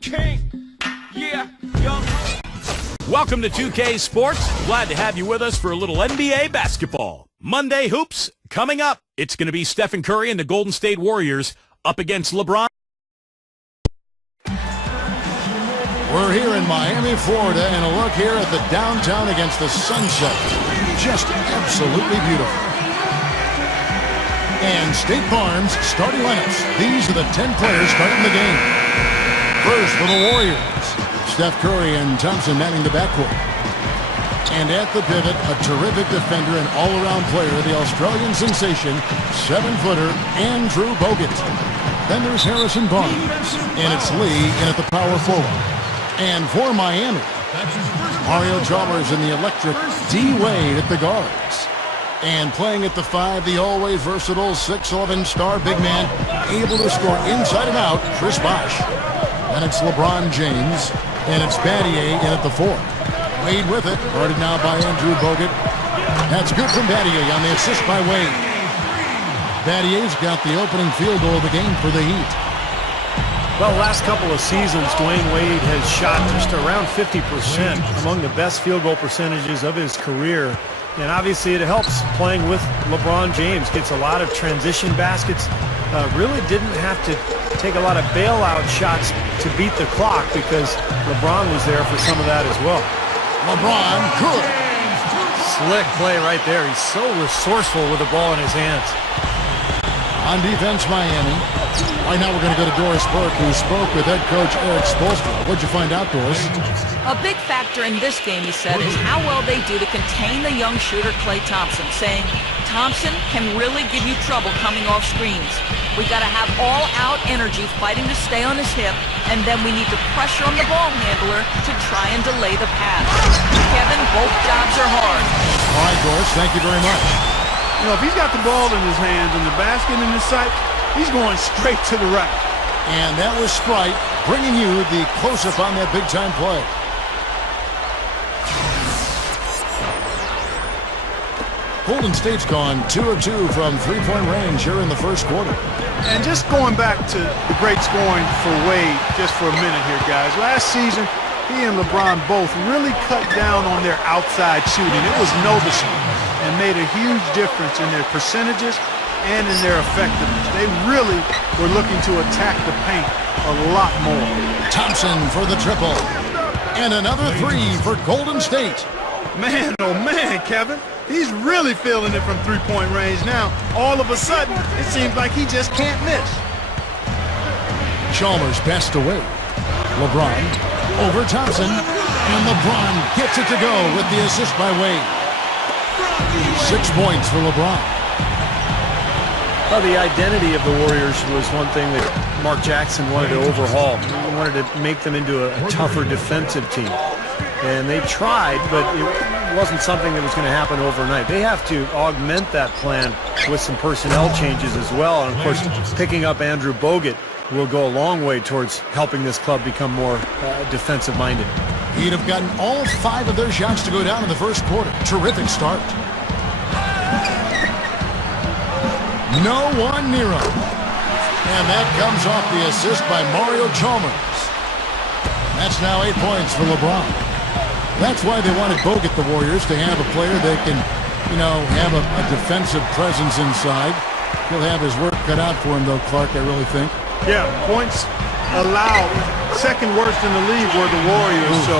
King. Yeah, young. Welcome to 2K Sports. Glad to have you with us for a little NBA basketball. Monday Hoops coming up. It's going to be Stephen Curry and the Golden State Warriors up against LeBron. We're here in Miami, Florida, and a look here at the downtown against the sunset. Just absolutely beautiful. And State Farm's starting lineups. These are the 10 players starting the game. First for the Warriors, Steph Curry and Thompson manning the backcourt. And at the pivot, a terrific defender and all-around player, the Australian sensation, 7-footer Andrew Bogut. Then there's Harrison Barnes, and it's Lee in at the power forward. And for Miami, Mario Chalmers and the electric D-Wade at the guards. And playing at the 5, the always versatile 6'11" star big man, able to score inside and out, Chris Bosh. And it's LeBron James, and it's Battier in at the 4. Wade with it, guarded now by Andrew Bogut. That's good from Battier on the assist by Wade. Battier's got the opening field goal of the game for the Heat. Well, last couple of seasons, Dwayne Wade has shot just around 50%, among the best field goal percentages of his career. And obviously it helps playing with LeBron James. Gets a lot of transition baskets. Really didn't have to take a lot of bailout shots to beat the clock because LeBron was there for some of that as well. LeBron, good. Slick play right there. He's so resourceful with the ball in his hands. On defense, Miami. Right now we're going to go to Doris Burke, who spoke with head coach Eric Spoelstra. What'd you find out, Doris? A big factor in this game, he said, is how well they do to contain the young shooter Klay Thompson, saying Thompson can really give you trouble coming off screens. We got to have all-out energy fighting to stay on his hip, and then we need to pressure on the ball handler to try and delay the pass. Kevin, both jobs are hard. All right, Doris, thank you very much. You know, if he's got the ball in his hands and the basket in his sight, he's going straight to the rack. And that was Sprite bringing you the close-up on that big-time play. Golden State's gone 2 of 2 from three-point range here in the first quarter. And just going back to the great scoring for Wade just for a minute here, guys. Last season, he and LeBron both really cut down on their outside shooting. It was noticeable and made a huge difference in their percentages and in their effectiveness. They really were looking to attack the paint a lot more. Thompson for the triple. And another 3 for Golden State. Man, oh man, Kevin. He's really feeling it from three-point range now. All of a sudden, it seems like he just can't miss. Chalmers passed away. LeBron over Thompson. And LeBron gets it to go with the assist by Wade. 6 points for LeBron. Well, the identity of the Warriors was one thing that Mark Jackson wanted to overhaul. He wanted to make them into a tougher defensive team. And they tried, but it wasn't something that was going to happen overnight. They have to augment that plan with some personnel changes as well. And, of course, picking up Andrew Bogut will go a long way towards helping this club become more defensive-minded. He'd have gotten all 5 of their shots to go down in the first quarter. Terrific start. No one near him. And that comes off the assist by Mario Chalmers. That's now 8 points for LeBron. That's why they wanted Bogut, the Warriors, to have a player that can, have a defensive presence inside. He'll have his work cut out for him, though, Clark, I really think. Yeah, points allowed. Second worst in the league were the Warriors, so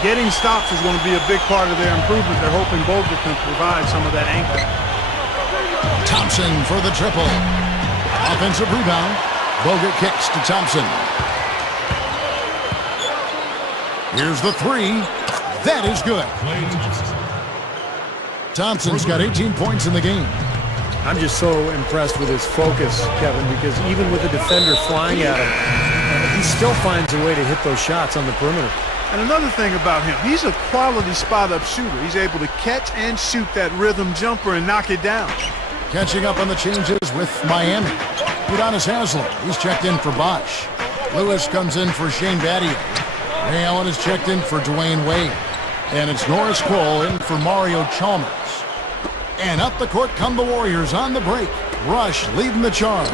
getting stops is going to be a big part of their improvement. They're hoping Bogut can provide some of that anchor. Thompson for the triple. Offensive rebound. Bogut kicks to Thompson. Here's the 3. That is good. Thompson's got 18 points in the game. I'm just so impressed with his focus, Kevin, because even with the defender flying at him, he still finds a way to hit those shots on the perimeter. And another thing about him, he's a quality spot-up shooter. He's able to catch and shoot that rhythm jumper and knock it down. Catching up on the changes with Miami. Udonis Haslem, he's checked in for Bosh. Lewis comes in for Shane Battier. Ray Allen is checked in for Dwayne Wade. And it's Norris Cole in for Mario Chalmers. And up the court come the Warriors on the break. Rush leading the charge.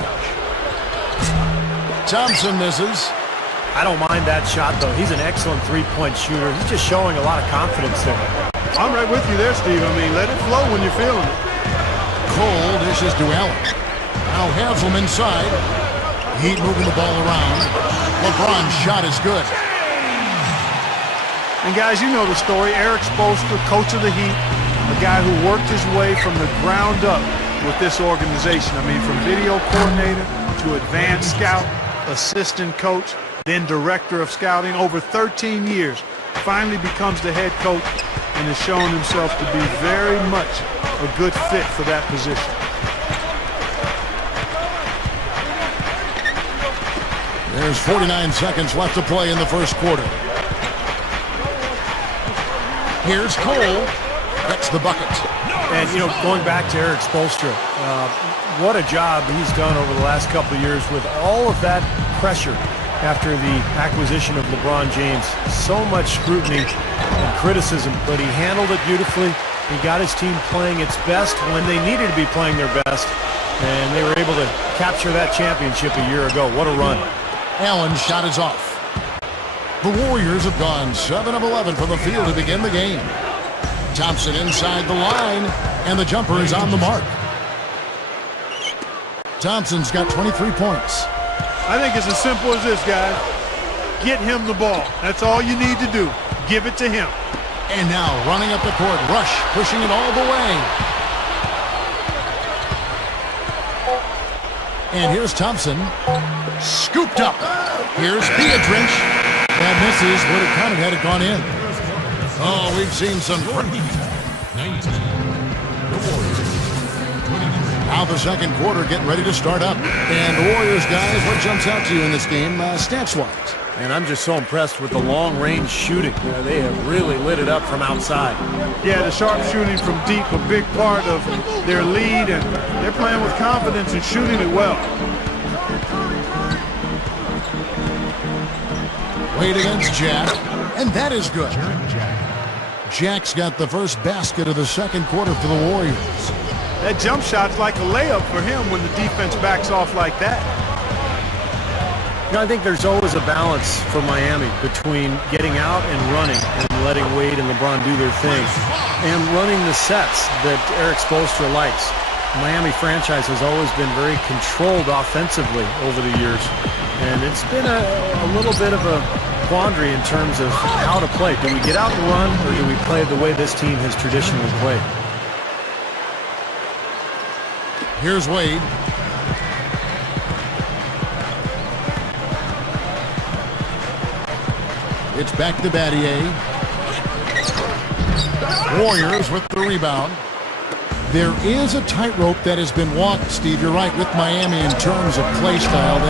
Thompson misses. I don't mind that shot, though. He's an excellent three-point shooter. He's just showing a lot of confidence there. I'm right with you there, Steve. I mean, let it flow when you're feeling it. Cole dishes to Allen. Now Haslam inside. Heat moving the ball around. LeBron's shot is good. And guys, you know the story. Eric Spoelstra, coach of the Heat, a guy who worked his way from the ground up with this organization. I mean, from video coordinator to advanced scout, assistant coach, then director of scouting, over 13 years. Finally becomes the head coach and has shown himself to be very much a good fit for that position. There's 49 seconds left to play in the first quarter. Here's Cole. That's the bucket. And, you know, going back to Eric Spoelstra, what a job he's done over the last couple of years with all of that pressure after the acquisition of LeBron James. So much scrutiny and criticism, but he handled it beautifully. He got his team playing its best when they needed to be playing their best, and they were able to capture that championship a year ago. What a run. Allen's shot is off. The Warriors have gone 7 of 11 from the field to begin the game. Thompson inside the line, and the jumper is on the mark. Thompson's got 23 points. I think it's as simple as this, guys. Get him the ball. That's all you need to do. Give it to him. And now running up the court, Rush pushing it all the way. And here's Thompson. Scooped up. Here's Beatrice. That misses. Would have counted had it gone in. Oh, we've seen some... Now the second quarter getting ready to start up. And the Warriors, guys, what jumps out to you in this game stats-wise? And I'm just so impressed with the long-range shooting. They have really lit it up from outside. Yeah, the sharp shooting from deep, a big part of their lead, and they're playing with confidence and shooting it well. Wade against Jack, and that is good. Jack's got the first basket of the second quarter for the Warriors. That jump shot's like a layup for him when the defense backs off like that. You know, I think there's always a balance for Miami between getting out and running and letting Wade and LeBron do their thing and running the sets that Eric Spoelstra likes. The Miami franchise has always been very controlled offensively over the years, and it's been a little bit of a quandary in terms of how to play. Do we get out and run, or do we play the way this team has traditionally played? Here's Wade. It's back to Battier. Warriors with the rebound. There is a tightrope that has been walked, Steve. You're right, with Miami in terms of play style.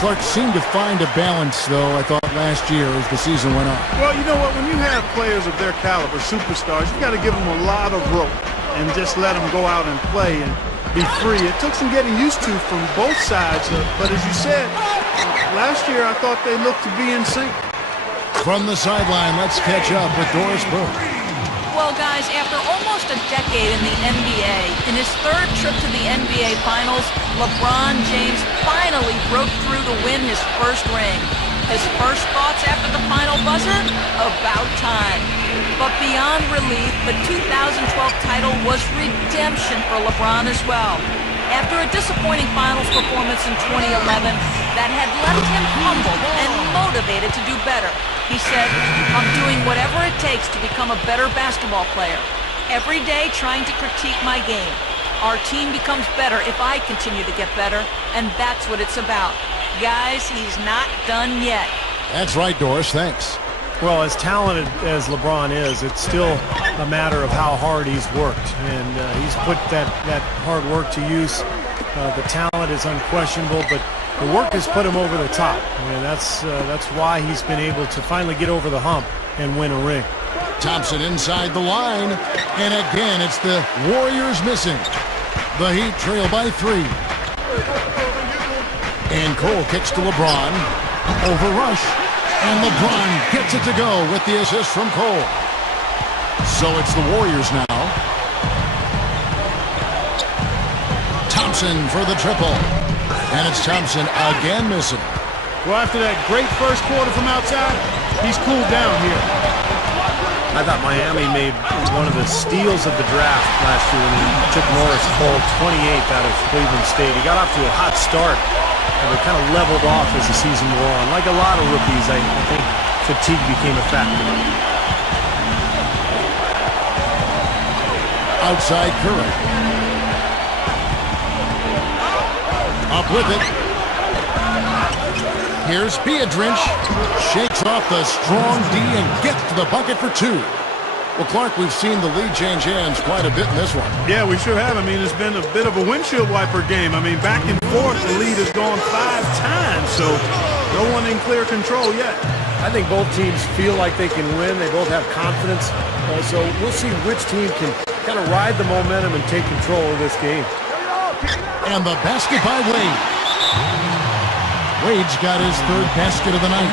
Clark seemed to find a balance, though, I thought, last year as the season went on. Well, you know what? When you have players of their caliber, superstars, you got to give them a lot of rope and just let them go out and play and be free. It took some getting used to from both sides, but as you said, last year I thought they looked to be in sync. From the sideline, let's catch up with Doris Burke. Well, guys, after almost a decade in the NBA, in his third trip to the NBA Finals, LeBron James finally broke through to win his first ring. His first thoughts after the final buzzer? About time. But beyond relief, the 2012 title was redemption for LeBron as well. After a disappointing finals performance in 2011 that had left him humbled and motivated to do better, he said, "I'm doing whatever it takes to become a better basketball player. Every day trying to critique my game. Our team becomes better if I continue to get better, and that's what it's about. Guys, he's not done yet." That's right, Doris. Thanks. Well, as talented as LeBron is, it's still a matter of how hard he's worked. And he's put that hard work to use. The talent is unquestionable, but the work has put him over the top. And that's why he's been able to finally get over the hump and win a ring. Thompson inside the line. And again, it's the Warriors missing. The Heat trail by 3. And Cole kicks to LeBron. Over Rush. And LeBron gets it to go with the assist from Cole. So it's the Warriors now. Thompson for the triple. And it's Thompson again missing. Well, after that great first quarter from outside, he's cooled down here. I thought Miami made one of the steals of the draft last year when he took Norris Cole, 28th out of Cleveland State. He got off to a hot start, and they kind of leveled off as the season wore on. Like a lot of rookies, I think fatigue became a factor. Outside Curry. Up with it. Here's Biedrins. Shakes off the strong D and gets to the bucket for two. Well, Clark, we've seen the lead change hands quite a bit in this one. Yeah, we sure have. I mean, it's been a bit of a windshield wiper game. I mean, back and forth, the lead has gone 5 times, so no one in clear control yet. I think both teams feel like they can win. They both have confidence. So we'll see which team can kind of ride the momentum and take control of this game. And the basket by Wade. Wade's got his third basket of the night.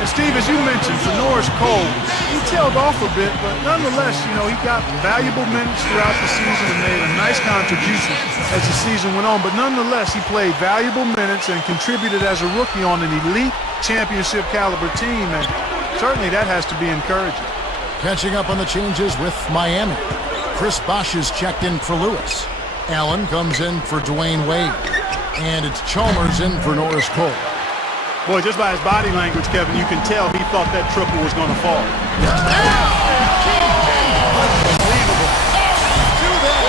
And Steve, as you mentioned, for Norris Cole, he tailed off a bit, but nonetheless, you know, he got valuable minutes throughout the season and made a nice contribution as the season went on. But nonetheless, he played valuable minutes and contributed as a rookie on an elite championship caliber team, and certainly that has to be encouraging. Catching up on the changes with Miami. Chris Bosh is checked in for Lewis. Allen comes in for Dwayne Wade. And it's Chalmers in for Norris Cole. Boy, just by his body language, Kevin, you can tell he thought that triple was going to fall. Unbelievable. Do that.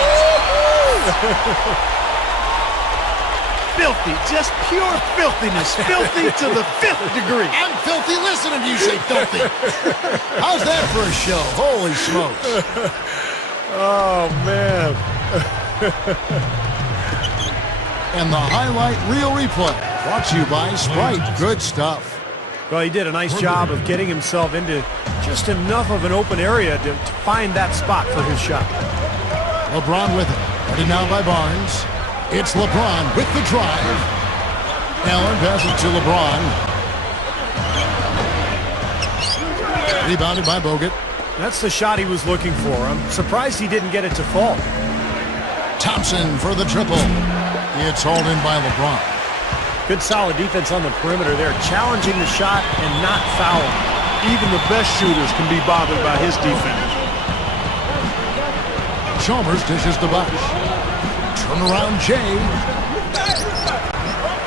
Filthy, just pure filthiness. Filthy to the 5th degree. I'm filthy listening to you say filthy. How's that for a show? Holy smokes. Oh, man. And the highlight reel replay brought to you by Sprite. Good stuff. Well, he did a nice job of getting himself into just enough of an open area to find that spot for his shot. LeBron with it. Ready now by Barnes. It's LeBron with the drive. Allen passes to LeBron. Rebounded by Bogut. That's the shot he was looking for. I'm surprised he didn't get it to fall. Thompson for the triple. It's hauled in by LeBron. Good solid defense on the perimeter there, challenging the shot and not fouling. Even the best shooters can be bothered by his defense. Chalmers dishes to Bosh. Turnaround Jay.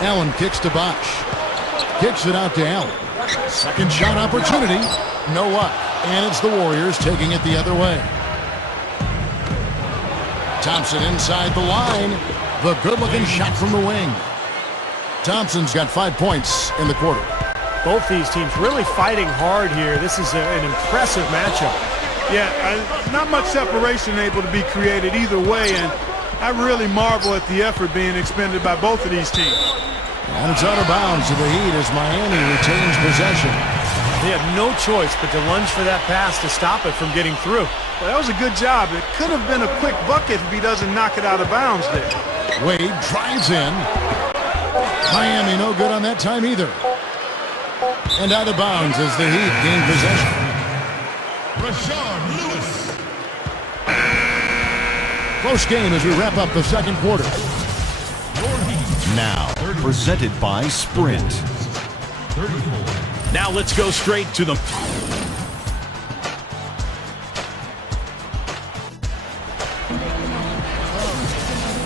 Allen kicks to Bosh. Kicks it out to Allen. Second shot opportunity. No luck. And it's the Warriors taking it the other way. Thompson inside the line. The good-looking shot from the wing. Thompson's got 5 points in the quarter. Both these teams really fighting hard here. This is an impressive matchup. Yeah, not much separation able to be created either way, and I really marvel at the effort being expended by both of these teams. And it's out of bounds to the Heat as Miami retains possession. They had no choice but to lunge for that pass to stop it from getting through. Well, that was a good job. It could have been a quick bucket if he doesn't knock it out of bounds there. Wade drives in. Miami no good on that time either. And out of bounds as the Heat gain possession. Rashard Lewis. Close game as we wrap up the second quarter. Now, presented by Sprint. Now let's go straight to the...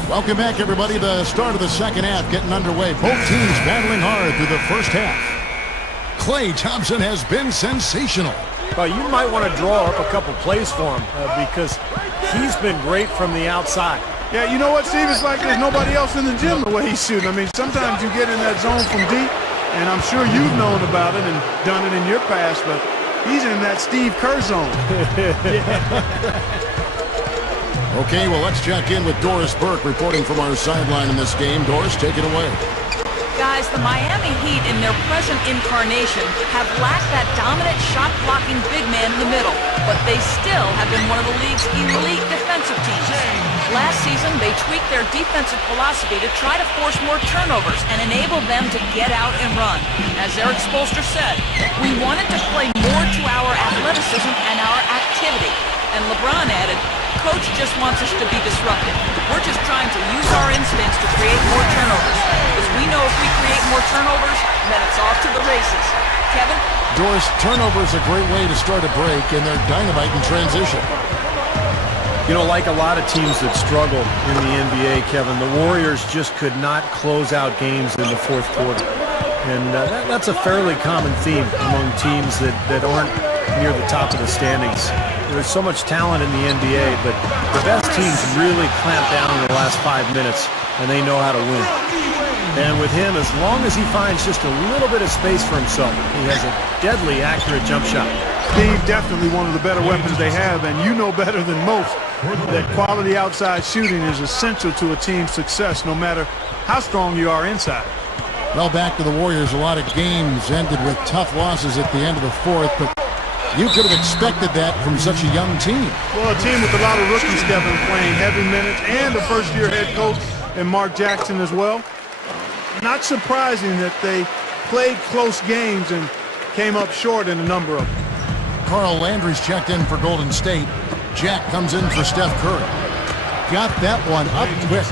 Welcome back, everybody. The start of the second half getting underway. Both teams battling hard through the first half. Klay Thompson has been sensational. Well, you might want to draw up a couple plays for him because he's been great from the outside. Yeah, you know what, Steve? It's like there's nobody else in the gym the way he's shooting. I mean, sometimes you get in that zone from deep, and I'm sure you've known about it and done it in your past, but he's in that Steve Kerr zone. Okay, well, let's check in with Doris Burke reporting from our sideline in this game. Doris, take it away. Guys, the Miami Heat in their present incarnation have lacked that dominant shot-blocking big man in the middle, but they still have been one of the league's elite defensive teams. Last season, they tweaked their defensive philosophy to try to force more turnovers and enable them to get out and run. As Eric Spoelstra said, we wanted to play more to our athleticism and our activity. And LeBron added, Coach just wants us to be disruptive. We're just trying to use our instincts to create more turnovers. Because we know if we create more turnovers, and then it's off to the races. Kevin? Doris, turnover is a great way to start a break, and they're dynamite in transition. You know, like a lot of teams that struggle in the NBA, Kevin, the Warriors just could not close out games in the fourth quarter. And that's a fairly common theme among teams that aren't near the top of the standings. There's so much talent in the NBA, but the best teams really clamp down in the last 5 minutes, and they know how to win. And with him, as long as he finds just a little bit of space for himself, he has a deadly accurate jump shot. Steve, definitely one of the better weapons they have, and you know better than most that quality outside shooting is essential to a team's success, no matter how strong you are inside. Well, back to the Warriors, a lot of games ended with tough losses at the end of the fourth, but you could have expected that from such a young team. Well, a team with a lot of rookies, Kevin, playing heavy minutes, and a first-year head coach in Mark Jackson as well. Not surprising that they played close games and came up short in a number of them. Carl Landry's checked in for Golden State. Jack comes in for Steph Curry. Got that one up quick.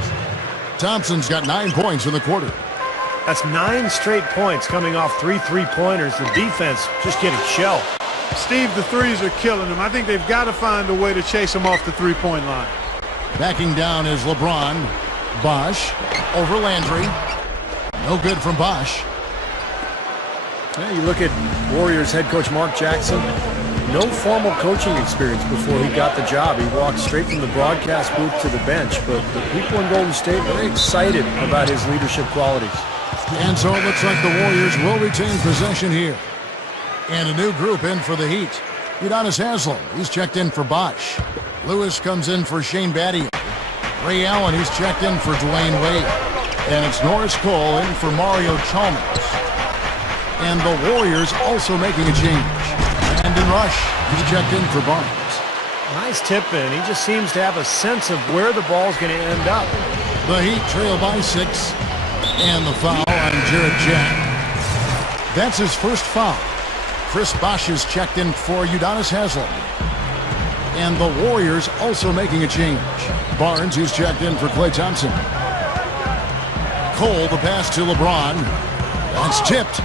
Thompson's got 9 points in the quarter. That's 9 straight points coming off 3 three-pointers. The defense just getting shelled. Steve, the threes are killing them. I think they've got to find a way to chase them off the three-point line. Backing down is LeBron. Bosh over Landry. No good from Bosh. Yeah, you look at Warriors head coach Mark Jackson. No formal coaching experience before he got the job. He walked straight from the broadcast booth to the bench. But the people in Golden State are very excited about his leadership qualities. And so it looks like the Warriors will retain possession here. And a new group in for the Heat. Udonis Haslem, he's checked in for Bosh. Lewis comes in for Shane Battier. Ray Allen, he's checked in for Dwayne Wade. And it's Norris Cole in for Mario Chalmers. And the Warriors also making a change. Brandon Rush, he's checked in for Barnes. Nice tip in. He just seems to have a sense of where the ball's going to end up. The Heat trail by 6. And the foul on Jarrett Jack. That's his first foul. Chris Bosh is checked in for Udonis Haslem. And the Warriors also making a change. Barnes, who's checked in for Klay Thompson. Cole, the pass to LeBron. That's tipped.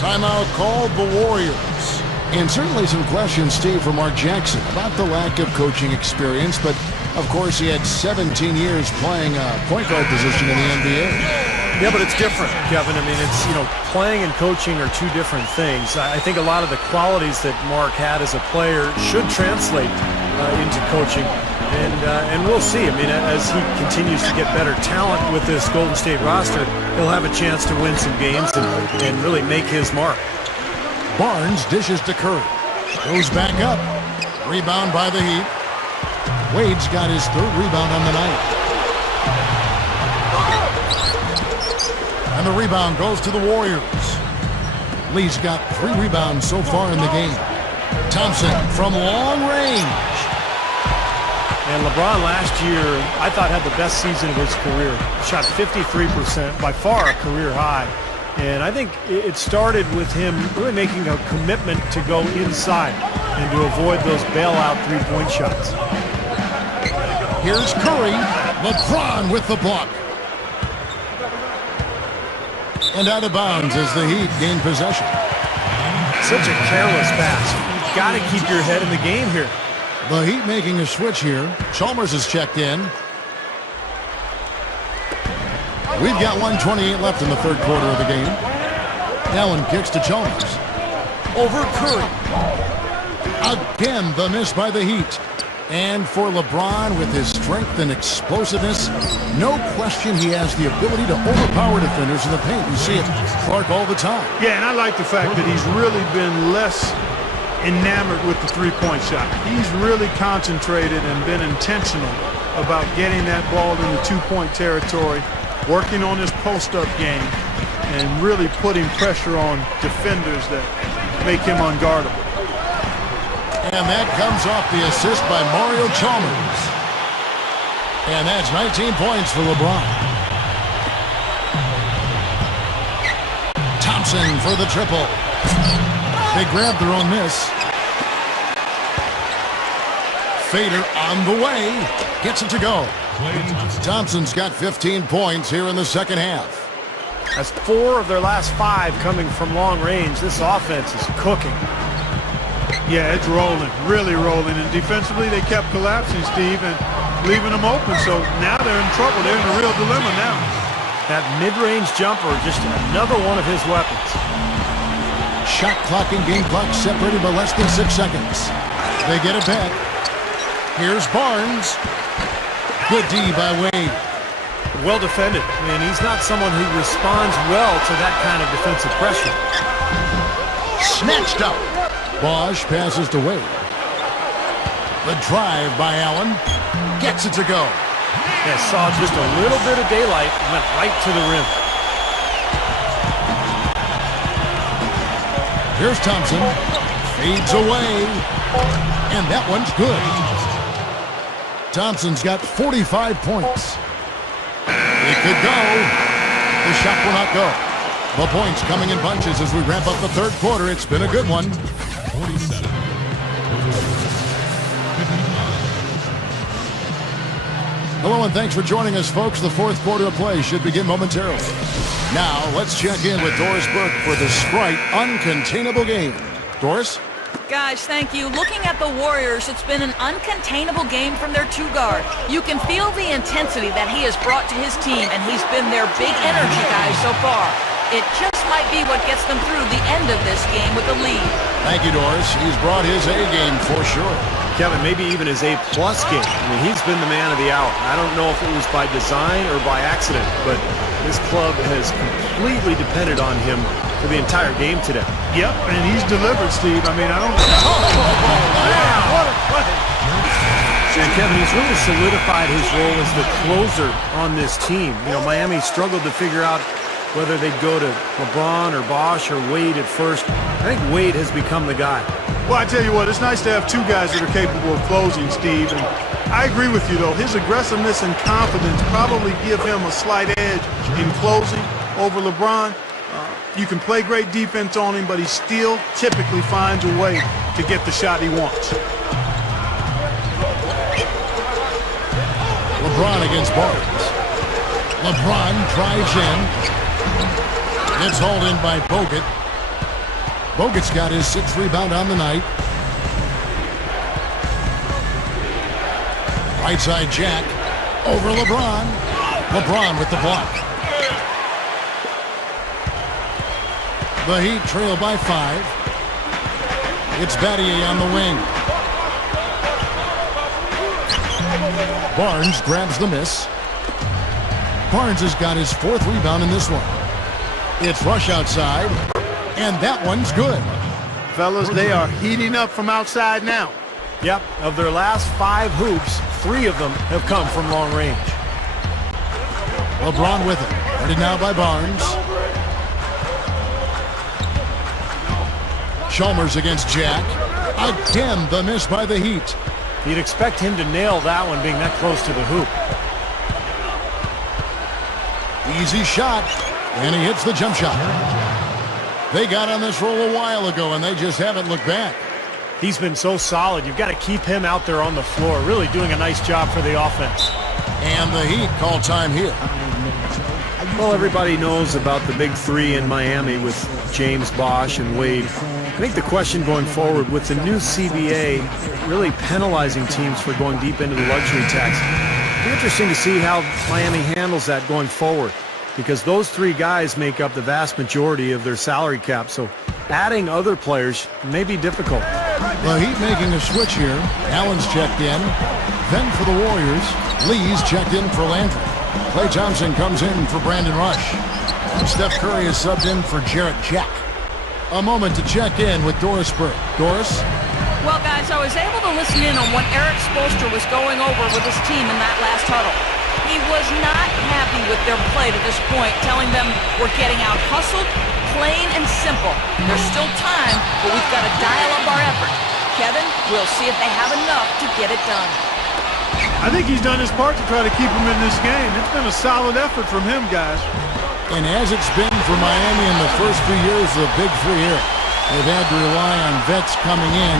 Timeout called the Warriors. And certainly some questions, Steve, from Mark Jackson about the lack of coaching experience. But, of course, he had 17 years playing a point guard position in the NBA. Yeah, but it's different, Kevin. I mean, it's, playing and coaching are two different things. I think a lot of the qualities that Mark had as a player should translate into coaching. And we'll see. I mean, as he continues to get better talent with this Golden State roster, he'll have a chance to win some games and really make his mark. Barnes dishes to Curry. Goes back up. Rebound by the Heat. Wade's got his 3rd rebound on the night. And the rebound goes to the Warriors. Lee's got 3 rebounds so far in the game. Thompson from long range. And LeBron last year, I thought, had the best season of his career. Shot 53%, by far a career high. And I think it started with him really making a commitment to go inside and to avoid those bailout 3-point shots. Here's Curry. LeBron with the block. And out of bounds as the Heat gain possession. Such a careless pass. You've got to keep your head in the game here. The Heat making a switch here. Chalmers is checked in. We've got 1:28 left in the 3rd quarter of the game. Allen kicks to Chalmers. Over Curry. Again, the miss by the Heat. And for LeBron, with his strength and explosiveness, no question he has the ability to overpower defenders in the paint. You see it, Clark, all the time. Yeah, and I like the fact that he's really been less enamored with the 3-point shot. He's really concentrated and been intentional about getting that ball in the 2-point territory, working on his post-up game, and really putting pressure on defenders that make him unguardable. And that comes off the assist by Mario Chalmers. And that's 19 points for LeBron. Thompson for the triple. They grab their own miss. Fader on the way. Gets it to go. Thompson's got 15 points here in the second half. That's 4 of their last 5 coming from long range. This offense is cooking. Yeah, it's rolling, really rolling. And defensively, they kept collapsing, Steve, and leaving them open. So now they're in trouble. They're in a real dilemma now. That mid-range jumper, just another one of his weapons. Shot clock and game clock separated by less than 6 seconds. They get it back. Here's Barnes. Good D by Wade. Well defended. And he's not someone who responds well to that kind of defensive pressure. Snatched up. Bosch passes to Wade. The drive by Allen. Gets it to go. Yeah, saw just a little bit of daylight and went right to the rim. Here's Thompson. Fades away. And that one's good. Thompson's got 45 points. It could go. The shot will not go. The points coming in bunches as we wrap up the third quarter. It's been a good one. 47. Hello and thanks for joining us, folks. The fourth quarter of play should begin momentarily. Now, let's check in with Doris Burke for the Sprite Uncontainable Game. Doris? Guys, thank you. Looking at the Warriors, it's been an uncontainable game from their 2 guard. You can feel the intensity that he has brought to his team, and he's been their big energy guy so far. It just might be what gets them through the end of this game with a lead. Thank you, Doris. He's brought his A game for sure. Kevin, maybe even his A-plus game. I mean, he's been the man of the hour. I don't know if it was by design or by accident, but this club has completely depended on him for the entire game today. Yep, and he's delivered, Steve. I mean, I don't... What a play. And Kevin, he's really solidified his role as the closer on this team. You know, Miami struggled to figure out whether they'd go to LeBron or Bosch or Wade at first. I think Wade has become the guy. Well, I tell you what, it's nice to have 2 guys that are capable of closing, Steve. And I agree with you, though. His aggressiveness and confidence probably give him a slight edge in closing over LeBron. You can play great defense on him, but he still typically finds a way to get the shot he wants. LeBron against Barnes. LeBron drives in. It's hauled in by Bogut. Bogut's got his 6th rebound on the night. Right side Jack. Over LeBron. LeBron with the block. The Heat trail by 5. It's Battier on the wing. Barnes grabs the miss. Barnes has got his 4th rebound in this one. It's Rush outside, and that one's good. Fellas, they are heating up from outside now. Yep, of their last 5 hoops, 3 of them have come from long range. LeBron with it. Ready now by Barnes. Chalmers against Jack. Again, the miss by the Heat. You'd expect him to nail that one being that close to the hoop. Easy shot, and he hits the jump shot. They got on this roll a while ago, and they just haven't looked back. He's been so solid. You've got to keep him out there on the floor, really doing a nice job for the offense. And the Heat call time here. Well, everybody knows about the big 3 in Miami with James, Bosch, and Wade. I think the question going forward with the new CBA really penalizing teams for going deep into the luxury tax, it'll be interesting to see how Miami handles that going forward, because those 3 guys make up the vast majority of their salary cap, so adding other players may be difficult. The Heat making a switch here. Allen's checked in. Then for the Warriors, Lee's checked in for Landry. Klay Thompson comes in for Brandon Rush. Steph Curry is subbed in for Jarrett Jack. A moment to check in with Doris Burke. Doris? Well, guys, I was able to listen in on what Eric Spoelstra was going over with his team in that last huddle. He was not happy with their play to this point, telling them we're getting out hustled, plain and simple. There's still time, but we've got to dial up our effort. Kevin, we'll see if they have enough to get it done. I think he's done his part to try to keep him in this game. It's been a solid effort from him, guys. And as it's been for Miami in the first few years of the Big 3 here, they've had to rely on vets coming in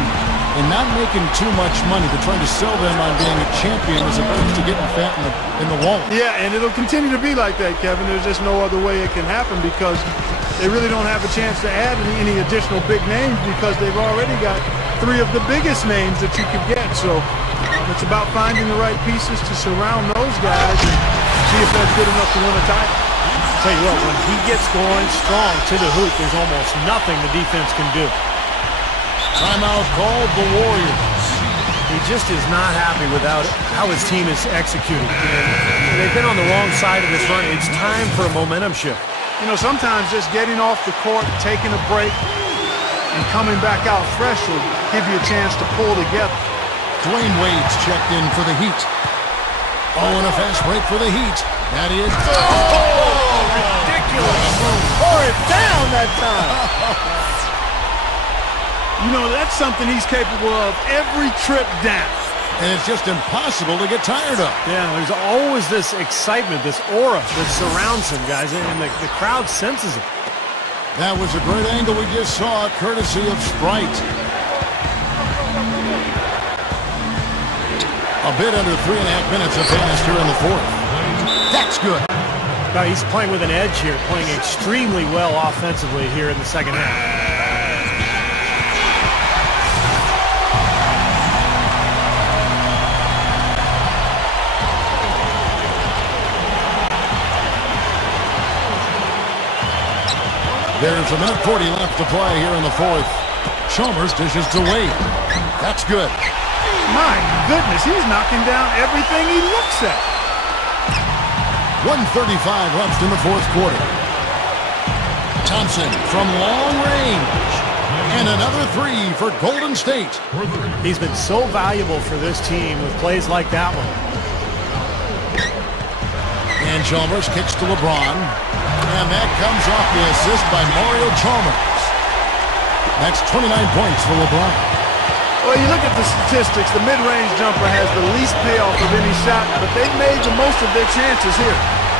and not making too much money. They're trying to sell them on being a champion as opposed to getting fat in the wallet. Yeah, and it'll continue to be like that, Kevin. There's just no other way it can happen because they really don't have a chance to add any additional big names because they've already got 3 of the biggest names that you could get. So it's about finding the right pieces to surround those guys and see if that's good enough to win a title. Tell you what, when he gets going strong to the hoop, there's almost nothing the defense can do. Timeout called the Warriors. He just is not happy without how his team is executing. And they've been on the wrong side of this run. It's time for a momentum shift. You know, sometimes just getting off the court, taking a break, and coming back out fresh will give you a chance to pull together. Dwayne Wade's checked in for the Heat. Oh, and a fast break for the Heat. That is... Oh, ridiculous. Pour it down that time. You know, that's something he's capable of every trip down. And it's just impossible to get tired of. Yeah, there's always this excitement, this aura that surrounds him, guys, and the crowd senses it. That was a great angle we just saw, courtesy of Sprite. A bit under 3.5 minutes of pass here in the 4th. That's good. Now, he's playing with an edge here, playing extremely well offensively here in the second half. There's a minute 40 left to play here in the 4th. Chalmers dishes to Wade. That's good. My goodness, he's knocking down everything he looks at. 1:35 left in the 4th quarter. Thompson from long range. And another 3 for Golden State. He's been so valuable for this team with plays like that one. And Chalmers kicks to LeBron. And that comes off the assist by Mario Chalmers. That's 29 points for LeBron. Well, you look at the statistics, the mid-range jumper has the least payoff of any shot, but they've made the most of their chances here.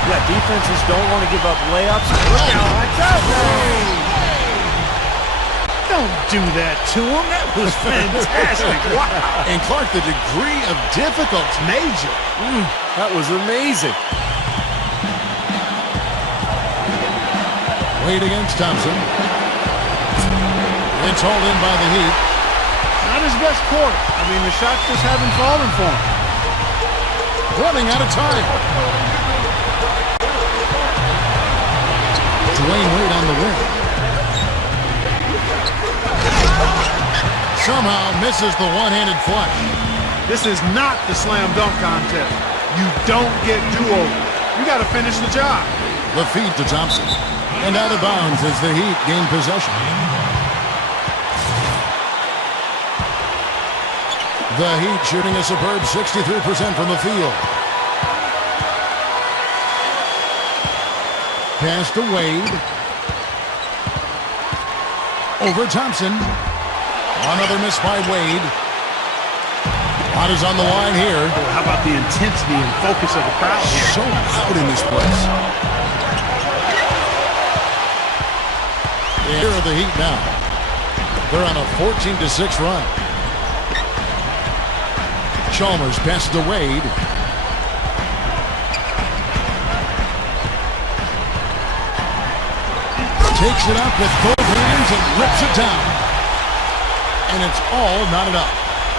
Yeah, defenses don't want to give up layups. Look out, watch out, Don't do that to him. That was fantastic. Wow. And Clark, the degree of difficulty. Major. That was amazing. Wade against Thompson. It's hauled in by the Heat. Not his best quarter. I mean, the shots just haven't fallen for him. Running out of time. Dwayne Wade on the win. Somehow misses the one-handed flush. This is not the slam dunk contest. You don't get do-over. You got to finish the job. The feed to Thompson. And out of bounds as the Heat gain possession. The Heat shooting a superb 63% from the field. Pass to Wade. Over Thompson. Another miss by Wade. Lot is on the line here. Oh, how about the intensity and focus of the crowd here? So loud in this place. Here are the Heat now. They're on a 14-6 run. Chalmers passes to Wade. Takes it up with both hands and rips it down. And it's all knotted up.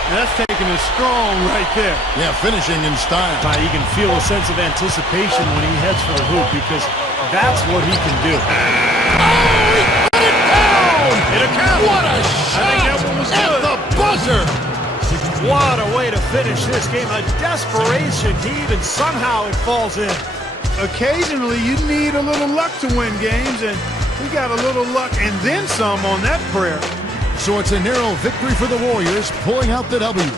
That's taking it strong right there. Yeah, finishing in style. You can feel a sense of anticipation when he heads for the hoop because that's what he can do. What a shot! At the buzzer! What a way to finish this game. A desperation heave, and somehow it falls in. Occasionally, you need a little luck to win games, and we got a little luck and then some on that prayer. So it's a narrow victory for the Warriors, pulling out the W.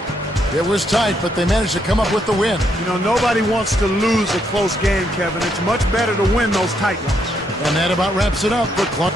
It was tight, but they managed to come up with the win. You know, nobody wants to lose a close game, Kevin. It's much better to win those tight ones. And that about wraps it up for Clark.